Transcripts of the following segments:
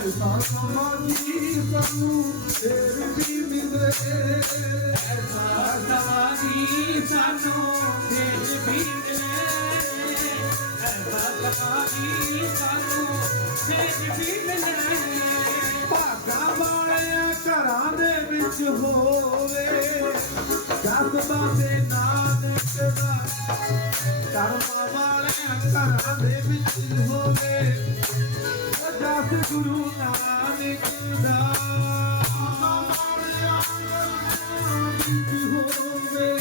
ਫੇਰ ਸਾਨੂੰ ਫੇਰ ਐਸਾ ਸਮਾਜੀ ਸਾਨੂੰ ਫੇਰ ਵੀ ਮਿਲੇ ਐਸਾ ਸਮਾਜੀ ਸਾਨੂੰ ਫੇਰ ਵੀ ਮਿਲੇ ਐਸਾ ਸਮਾਜੀ ਸਾਨੂੰ ਫੇਰ ਵੀ ਮਿਲੇ ਐਸਾ ਭਾਗਾਂ ਵਾਲਿਆਂ ਘਰਾਂ ਦੇ ਵਿੱਚ ਹੋਵੇ ਜਸ ਬਾਬੇ ਨਾਨਕ ਦਾ ਕਰਮਾਂ ਵਾਲਿਆਂ ਘਰਾਂ ਦੇ ਵਿੱਚ ਹੋਵੇ। ਗੁਰੂ ਨਾਨਕ ਦਾ ਕਰਮਾਂ ਵਾਲਿਆਂ ਘਰਾਂ ਵਿੱਚ ਹੋਵੇ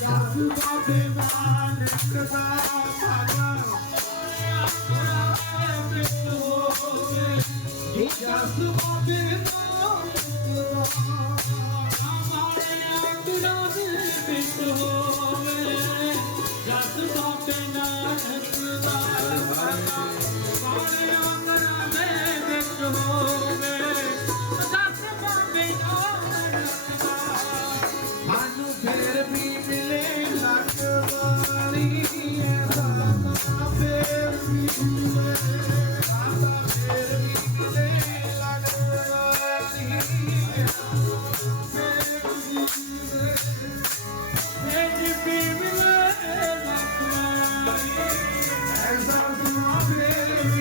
ਜਸ ਬਾਬੇ ਨਾਨਕ ਦਾ ਭਾਗਾ ਜਸ ਬਾਬੇ ਸਾਨੂੰ ਫੇਰ ਵੀ